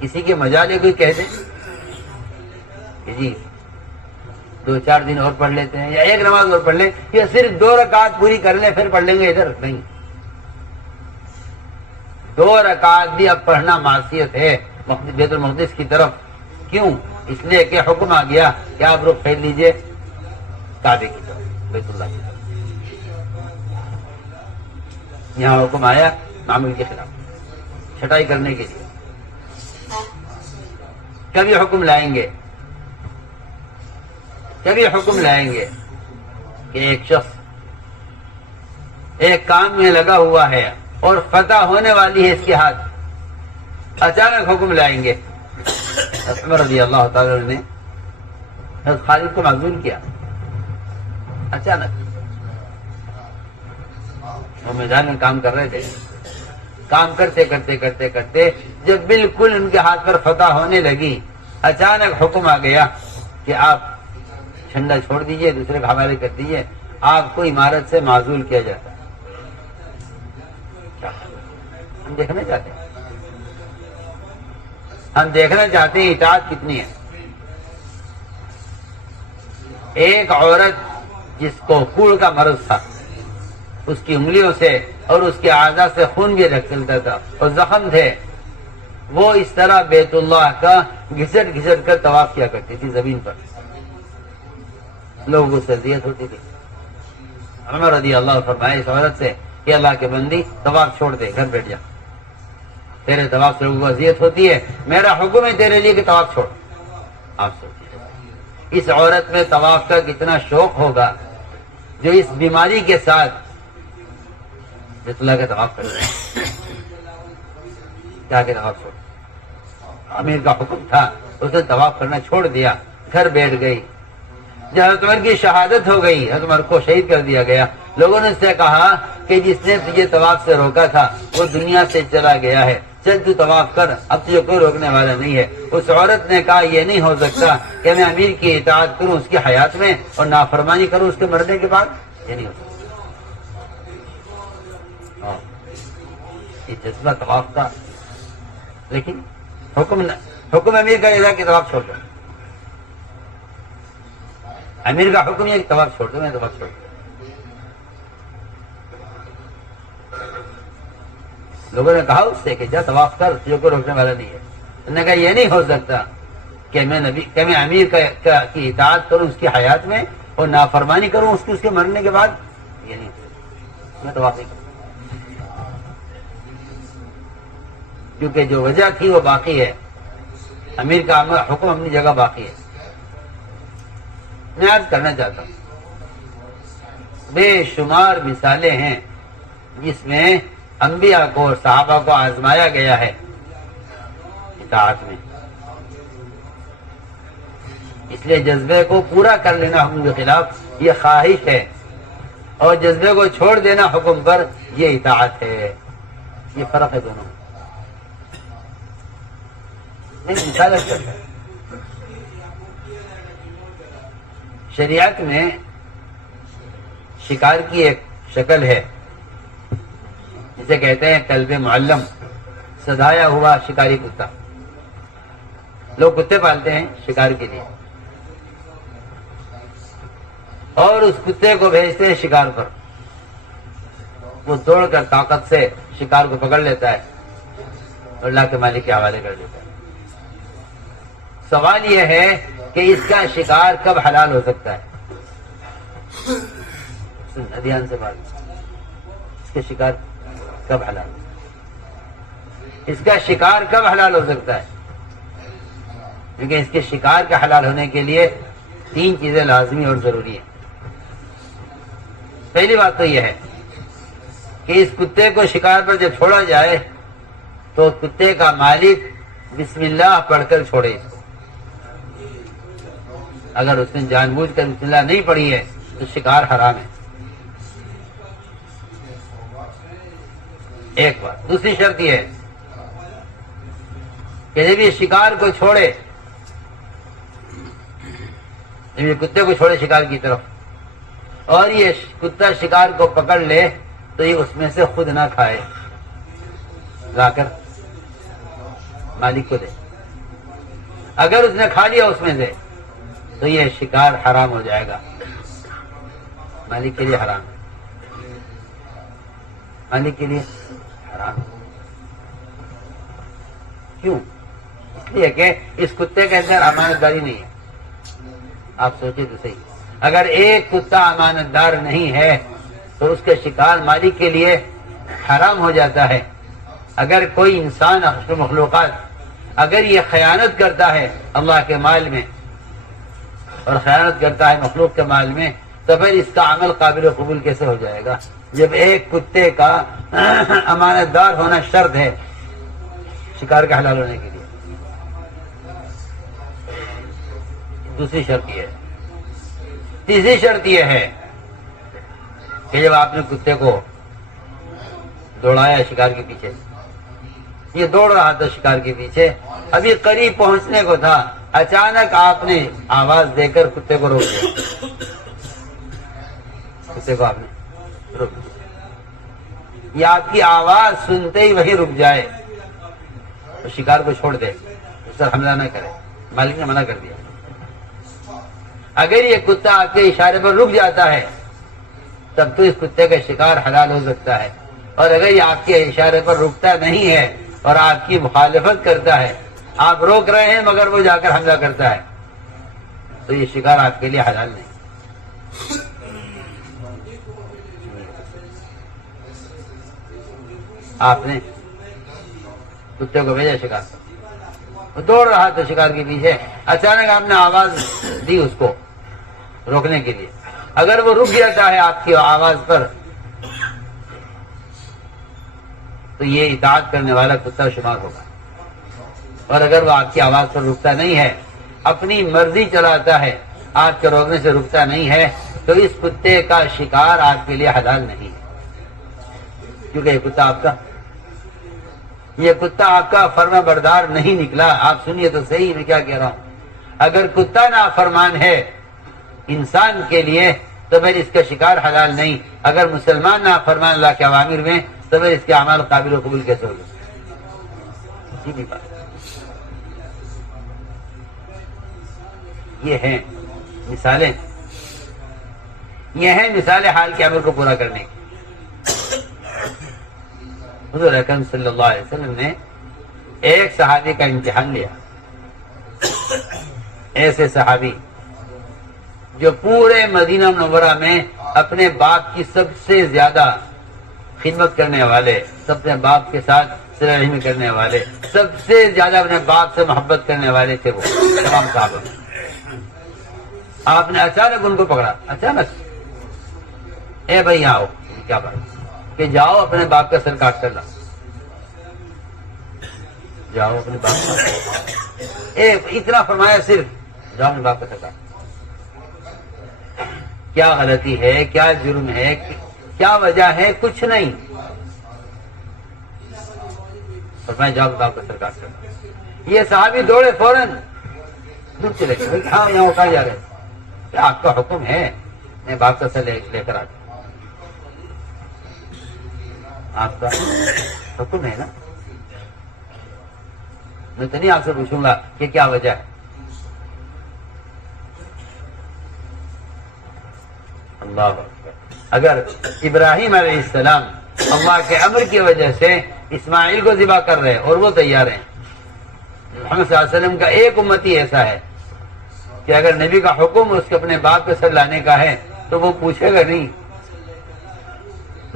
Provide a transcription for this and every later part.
کسی کے مجالے کوئی کہہ دے کہ جی 2-4 دن اور پڑھ لیتے ہیں یا ایک نماز اور پڑھ لیں یا صرف 2 رکعت پوری کر لیں پھر پڑھ لیں گے ادھر، نہیں، 2 رکعت بھی اب پڑھنا معصیت ہے بیت المقدس کی طرف. کیوں؟ اس لیے کہ حکم آ گیا کہ آپ رخ پھیر لیجئے کعبے کی طرف، بیت اللہ کی طرف. یہاں حکم آیا معمول کے خلاف چھٹائی کرنے کے لیے. کبھی حکم لائیں گے کہ ایک شخص ایک کام میں لگا ہوا ہے اور فتح ہونے والی ہے اس کے ہاتھ، اچانک حکم لائیں گے. عمر رضی اللہ تعالی نے حضرت خالد کو معزول کیا. اچانک وہ میدان میں کام کر رہے تھے، کام کرتے کرتے جب بالکل ان کے ہاتھ پر فتح ہونے لگی اچانک حکم آ گیا کہ آپ جھنڈا چھوڑ دیجئے، دوسرے کے حوالے کر دیجئے، آپ کو عمارت سے معزول کیا جاتا ہے. ہم دیکھنا چاہتے ہیں اطاعت کتنی ہے. ایک عورت جس کو کوڑ کا مرض تھا، اس کی انگلیوں سے اور اس کے اعضاء سے خون بھی نکلتا تھا اور زخم تھے، وہ اس طرح بیت اللہ کا گھسٹ کر طواف کیا کرتی تھی زمین پر. لوگوں سے اذیت ہوتی تھی. عمر رضی اللہ فرمائے اس عورت سے کہ اللہ کے بندی طواف چھوڑ دے، گھر بیٹھ جا، تیرے طواف سے لوگوں کو اذیت ہوتی ہے، میرا حکم ہے تیرے لیے کہ طواف چھوڑ. آپ سوچیے اس عورت میں طواف کا کتنا شوق ہوگا جو اس بیماری کے ساتھ بیت اللہ کا طواف کرتا ہے. کیا کہ طواف چھوڑ، امیر کا حکم تھا، اس نے طواف کرنا چھوڑ دیا، گھر بیٹھ گئی. جب حضرت عمر کی شہادت ہو گئی، حضرت عمر کو شہید کر دیا گیا، لوگوں نے اس سے کہا کہ جس نے تجھے طواف سے روکا تھا وہ دنیا سے چلا گیا ہے، چل تو طواف کر، اب تجھے کوئی روکنے والا نہیں ہے. اس عورت نے کہا یہ نہیں ہو سکتا کہ میں امیر کی اطاعت کروں اس کی حیات میں اور نافرمانی کروں اس کے مرنے کے بعد، یہ نہیں ہو سکتا. یہ جذبہ طواف کا، لیکن حکم امیر کا یہ کہ طواف چھوڑ دو. امیر کا حکم یہ کہ طواف چھوڑ دو، میں طواف چھوڑ دو. لوگوں نے کہا اس سے کہ جا طواف کر، تجھے کوئی روکنے والا نہیں ہے. انہوں نے کہا یہ نہیں ہو سکتا کہ میں امیر کی اطاعت کروں اس کی حیات میں اور نافرمانی کروں اس کے مرنے کے بعد، یہ نہیں ہو سکتا، میں طواف نہیں کروں. کیونکہ جو وجہ تھی وہ باقی ہے، امیر کا حکم اپنی جگہ باقی ہے. میں عرض کرنا چاہتا ہوں بے شمار مثالیں ہیں جس میں انبیاء کو اور صحابہ کو آزمایا گیا ہے اطاعت میں. اس لیے جذبے کو پورا کر لینا حکم کے خلاف یہ خواہش ہے، اور جذبے کو چھوڑ دینا حکم پر یہ اطاعت ہے. یہ فرق ہے دونوں. مثال کرتا ہے شریعت میں شکار کی ایک شکل ہے جسے کہتے ہیں کلب معلم، سدھایا ہوا شکاری کتا. لوگ کتے پالتے ہیں شکار کے لیے اور اس کتے کو بھیجتے ہیں شکار پر. وہ دوڑ کر طاقت سے شکار کو پکڑ لیتا ہے اور اللہ کے مالک کے حوالے کر دیتا ہے. سوال یہ ہے کہ اس کا شکار کب حلال ہو سکتا ہے؟ دھیان سے بات، اس کے شکار کب حلال، اس کا شکار کب حلال ہو سکتا ہے؟ کیونکہ اس کے شکار کا حلال ہونے کے لیے 3 چیزیں لازمی اور ضروری ہیں. پہلی بات تو یہ ہے کہ اس کتے کو شکار پر جب چھوڑا جائے تو کتے کا مالک بسم اللہ پڑھ کر چھوڑے اس کو. اگر اس نے جان بوجھ کر بسم اللہ نہیں پڑھی ہے تو شکار حرام ہے. ایک بات. دوسری شرط یہ ہے کہ جب یہ شکار کو چھوڑے، جب یہ کتے کو چھوڑے شکار کی طرف اور یہ کتا شکار کو پکڑ لے تو یہ اس میں سے خود نہ کھائے، لا کر مالک کو دے. اگر اس نے کھا لیا اس میں سے تو یہ شکار حرام ہو جائے گا، مالک کے لیے حرام ہے، مالک کے لیے حرام ہے۔ کیوں؟ اس لیے کہ اس کتے کے اندر امانت داری نہیں ہے۔ آپ سوچیں تو صحیح، اگر ایک کتا امانت دار نہیں ہے تو اس کے شکار مالک کے لیے حرام ہو جاتا ہے۔ اگر کوئی انسان مخلوقات اگر یہ خیانت کرتا ہے اللہ کے مال میں اور خیانت کرتا ہے مخلوق کے مال میں، تو پھر اس کا عمل قابل قبول کیسے ہو جائے گا؟ جب ایک کتے کا امانت دار ہونا شرط ہے شکار کا حلال ہونے کے لیے۔ دوسری شرط یہ ہے، تیسری شرط یہ ہے کہ جب آپ نے کتے کو دوڑایا شکار کے پیچھے، یہ دوڑ رہا تھا شکار کے پیچھے، ابھی قریب پہنچنے کو تھا، اچانک آپ نے آواز دے کر کتے کو روک دیا، کتے کو آپ نے روک دیا، یہ آپ کی آواز سنتے ہی وہی رک جائے تو شکار کو چھوڑ دے، اس پر حملہ نہ کرے، مالک نے منع کر دیا۔ اگر یہ کتا آپ کے اشارے پر رک جاتا ہے تب تو اس کتے کا شکار حلال ہو سکتا ہے، اور اگر یہ آپ کے اشارے پر رکتا نہیں ہے اور آپ کی مخالفت کرتا ہے، آپ روک رہے ہیں مگر وہ جا کر حملہ کرتا ہے، تو یہ شکار آپ کے لیے حلال نہیں۔ آپ نے کتے کو بھیجا شکار، وہ دوڑ رہا تھا شکار کے پیچھے، اچانک آپ نے آواز دی اس کو روکنے کے لیے، اگر وہ رک جاتا ہے آپ کی آواز پر تو یہ اطاعت کرنے والا کتا شمار ہوگا، اور اگر وہ آپ کی آواز پر رکتا نہیں ہے، اپنی مرضی چلاتا ہے، آپ کے روکنے سے رکتا نہیں ہے، تو اس کتے کا شکار آپ کے لیے حلال نہیں ہے، کیونکہ یہ کتا آپ کا فرما بردار نہیں نکلا۔ آپ سنیے تو صحیح میں کیا کہہ رہا ہوں، اگر کتا نافرمان ہے انسان کے لیے تو پھر اس کا شکار حلال نہیں، اگر مسلمان نافرمان اللہ کے اوامر میں تو پھر اس کے اعمال قابل و قبول کیسے ہوگا؟ سیدھی بات۔ یہ ہیں مثالیں، یہ ہیں مثال حال کے عمل کو پورا کرنے کی۔ حضور اکرم صلی اللہ علیہ وسلم نے ایک صحابی کا امتحان لیا، ایسے صحابی جو پورے مدینہ منورہ میں اپنے باپ کی سب سے زیادہ خدمت کرنے والے، سب سے باپ کے ساتھ صلہ رحمی کرنے والے، سب سے زیادہ اپنے باپ سے محبت کرنے والے تھے وہ تمام صحابہ۔ آپ نے اچانک ان کو پکڑا، اچانک، اے بھائی آؤ، کیا بات کہ جاؤ اپنے باپ کا سر کاٹ کر لاؤ، جاؤ اپنے باپ کا، اتنا فرمایا صرف، جاؤ اپنے باپ کا سر کاٹ۔ کیا غلطی ہے، کیا جرم ہے، کیا وجہ ہے؟ کچھ نہیں، فرمایا جاؤ اپنے باپ کا سر کاٹ کر لاؤ۔ یہ صحابی دوڑے فوراً دور چلے گئے، ہاں یہاں اٹھا جا رہے، کیا آپ کا حکم ہے میں باپ کا سر لے کر آتا؟ آپ کا حکم ہے نا، میں تو نہیں آپ سے پوچھوں گا کہ کیا وجہ ہے۔ اللہ اکبر۔ اگر ابراہیم علیہ السلام اللہ کے امر کی وجہ سے اسماعیل کو ذبح کر رہے اور وہ تیار ہیں، محمد صلی اللہ علیہ وسلم کا ایک امتی ایسا ہے کہ اگر نبی کا حکم اس کے اپنے باپ کے سر لانے کا ہے تو وہ پوچھے گا نہیں،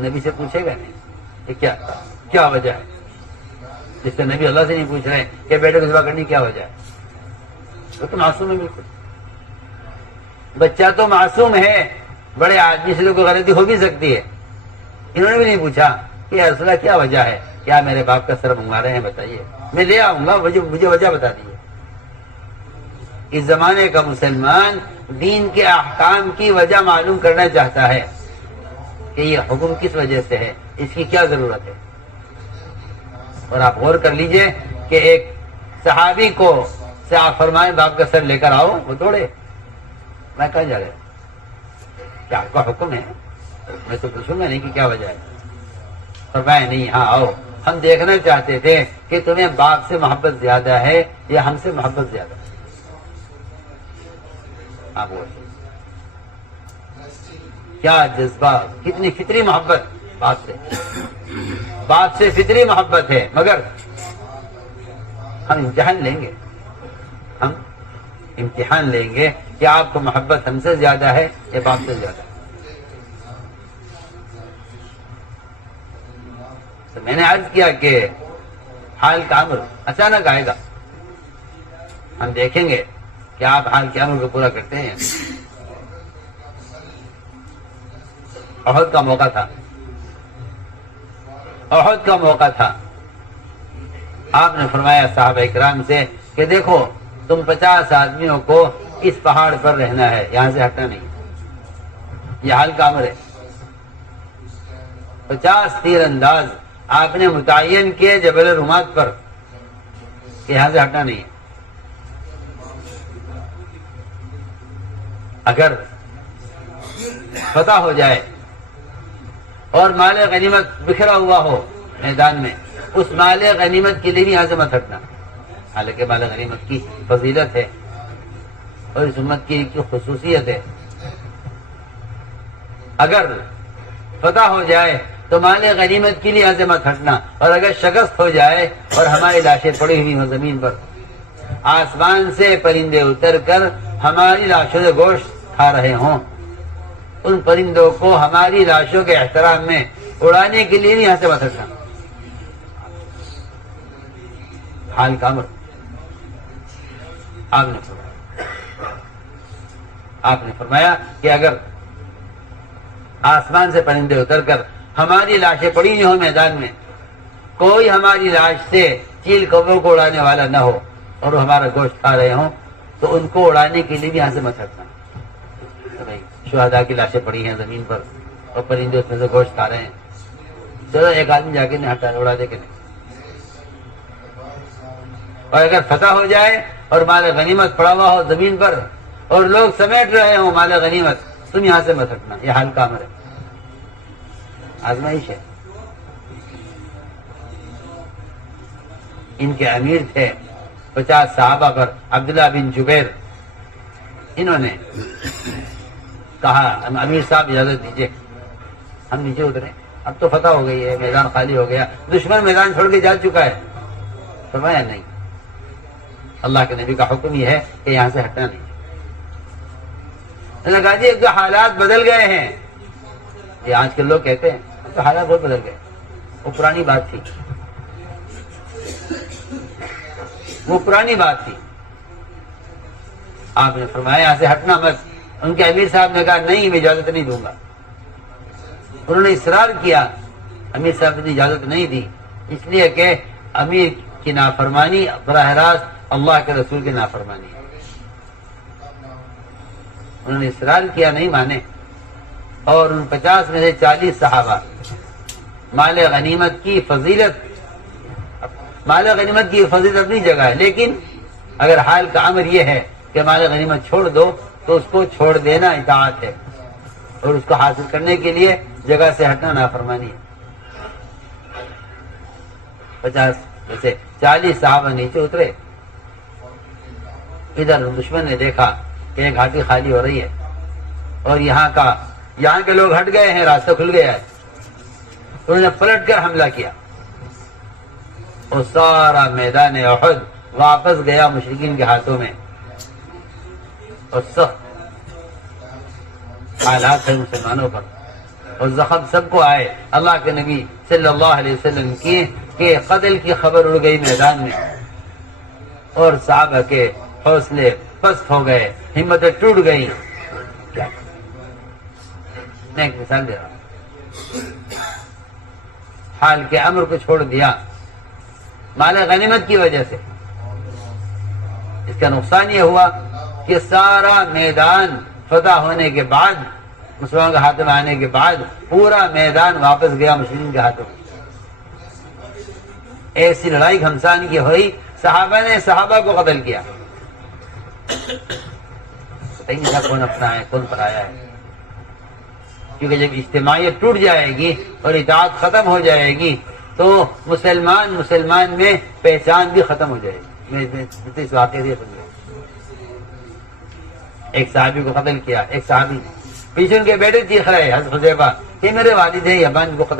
نبی سے پوچھے گا نہیں کہ کیا وجہ ہے، جس سے نبی اللہ سے نہیں پوچھ رہے کہ بیٹے کو ذبح کرنے کی کیا وجہ ہے، وہ تو معصوم ہے بالکل، بچہ تو معصوم ہے، بڑے آدمی سے تو کوئی غلطی ہو بھی سکتی ہے، انہوں نے بھی نہیں پوچھا کہ اصلہ کیا وجہ ہے، کیا میرے باپ کا سر منگوا رہے ہیں بتائیے، میں لے آؤں گا، مجھے وجہ بتا دیجیے۔ اس زمانے کا مسلمان دین کے احکام کی وجہ معلوم کرنا چاہتا ہے کہ یہ حکم کس وجہ سے ہے، اس کی کیا ضرورت ہے۔ اور آپ غور کر لیجئے کہ ایک صحابی کو سے آپ فرمائیں باپ کا سر لے کر آؤ، وہ دوڑے، میں کہاں جا رہے، کیا آپ کا حکم ہے؟ میں تو پوچھوں گا نہیں کہ کیا وجہ ہے، فرمایا نہیں، ہاں آؤ، ہم دیکھنا چاہتے تھے کہ تمہیں باپ سے محبت زیادہ ہے یا ہم سے محبت زیادہ ہے. آپ بولیں کیا جذبہ، کتنی فطری محبت باپ سے فطری محبت ہے. مگر ہم امتحان لیں گے کہ آپ کو محبت ہم سے زیادہ ہے یا باپ سے زیادہ ہے. تو میں نے عرض کیا کہ حال کا امر اچانک آئے گا، ہم دیکھیں گے کہ آپ حال کے امر کو پورا کرتے ہیں. احد کا موقع تھا. آپ نے فرمایا صحابہ کرام سے کہ دیکھو تم 50 آدمیوں کو اس پہاڑ پر رہنا ہے، یہاں سے ہٹنا نہیں. یہ حال کا امر ہے. 50 تیر انداز آپ نے متعین کیے جبل الرمات پر کہ یہاں سے ہٹنا نہیں ہے. اگر فتح ہو جائے اور مال غنیمت بکھرا ہوا ہو میدان میں، اس مال غنیمت کے لیے بھی یہاں سے مت ہٹنا. حالانکہ مال غنیمت کی فضیلت ہے اور اس امت کی خصوصیت ہے. اگر فتح ہو جائے تو مال غنیمت کے لیے یہاں سے مت ہٹنا. اور اگر شکست ہو جائے اور ہماری لاشیں پڑی ہوئی ہوں زمین پر، آسمان سے پرندے اتر کر ہماری لاشوں سے گوشت کھا رہے ہوں، ان پرندوں کو ہماری لاشوں کے احترام میں اڑانے کے لیے بھی یہاں سے مت ہٹنا. حال کا امر آپ نے فرمایا کہ اگر آسمان سے پرندے اتر کر ہماری لاشیں پڑی نہیں ہو میدان میں، کوئی ہماری لاش سے چیل کبروں کو اڑانے والا نہ ہو اور وہ ہمارا گوشت کھا رہے ہوں، تو ان کو اڑانے کے لیے بھی یہاں سے مت ہٹنا. شہداء کی لاشیں پڑی ہیں زمین پر اور پرندے اس میں سے گوشت کھا رہے ہیں، چلو ایک آدمی جا کے نہیں ہٹا اڑا دے کے نہیں. اور اگر فتح ہو جائے اور مال غنیمت پڑا ہوا ہو زمین پر اور لوگ سمیٹ رہے ہوں مال غنیمت، تم یہاں سے مت ہٹنا. یہ حال کا امر ہے، آزمائش ہے. ان کے امیر تھے 50 صحابہ پر عبداللہ بن جبیر. انہوں نے کہا امیر صاحب اجازت دیجیے ہم نیچے اتریں، اب تو فتح ہو گئی ہے، میدان خالی ہو گیا، دشمن میدان چھوڑ کے جا چکا ہے. فرمایا نہیں، اللہ کے نبی کا حکم یہ ہے کہ یہاں سے ہٹنا نہیں. لگا جی اب جو حالات بدل گئے ہیں، یہ آج کل لوگ کہتے ہیں تو حالات بہت بدل گئے، وہ پرانی بات تھی، آپ نے فرمایا یہاں سے ہٹنا مت. ان کے امیر صاحب نے کہا نہیں میں اجازت نہیں دوں گا. انہوں نے اصرار کیا، امیر صاحب نے اجازت نہیں دی، اس لیے کہ امیر کی نافرمانی براہ راست اللہ کے رسول کی نافرمانی ہے. انہوں نے اصرار کیا، نہیں مانے. اور ان 50 میں سے 40 صحابہ مال غنیمت کی فضیلت اپنی جگہ ہے، لیکن اگر حال کا امر یہ ہے کہ مال غنیمت چھوڑ دو تو اس کو چھوڑ دینا اطاعت ہے، اور اس کو حاصل کرنے کے لیے جگہ سے ہٹنا نافرمانی ہے. 50 میں سے 40 صحابہ نیچے اترے. ادھر دشمن نے دیکھا کہ ایک گھاٹی خالی ہو رہی ہے اور یہاں کے لوگ ہٹ گئے ہیں، راستہ کھل گیا ہے. انہوں نے پلٹ کر حملہ کیا اور سارا میدان احد واپس گیا مشرکین کے ہاتھوں میں. اور سخت حالات ہے مسلمانوں پر اور زخم سب کو آئے. اللہ کے نبی صلی اللہ علیہ وسلم کی کہ قتل کی خبر اڑ گئی میدان میں، اور صحابہ کے حوصلے پست ہو گئے، ہمتیں ٹوٹ گئی. میں ایک مثال دے رہا ہوں. حال کے امر کو چھوڑ دیا مال غنیمت کی وجہ سے. اس کا نقصان یہ ہوا کہ سارا میدان فتح ہونے کے بعد، مسلمانوں کے ہاتھ میں آنے کے بعد، پورا میدان واپس گیا مشرکین کے ہاتھوں میں. ایسی لڑائی گھمسان کی ہوئی، صحابہ نے صحابہ کو قتل کیا. پتہ ہی نہیں تھا کون اپنا ہے کون پرایا ہے. کیونکہ جب اجتماعیت ٹوٹ جائے گی اور اطاعت ختم ہو جائے گی تو مسلمان میں پہچان بھی ختم ہو جائے گی. میں اس واقعے سے سمجھا. ایک صحابی کو قتل کیا. ایک صحابی پیچھے ان کے بیٹے چیخ رہے حضرت حذیفہ کہ میرے والد ہیں ابا ان کو قتل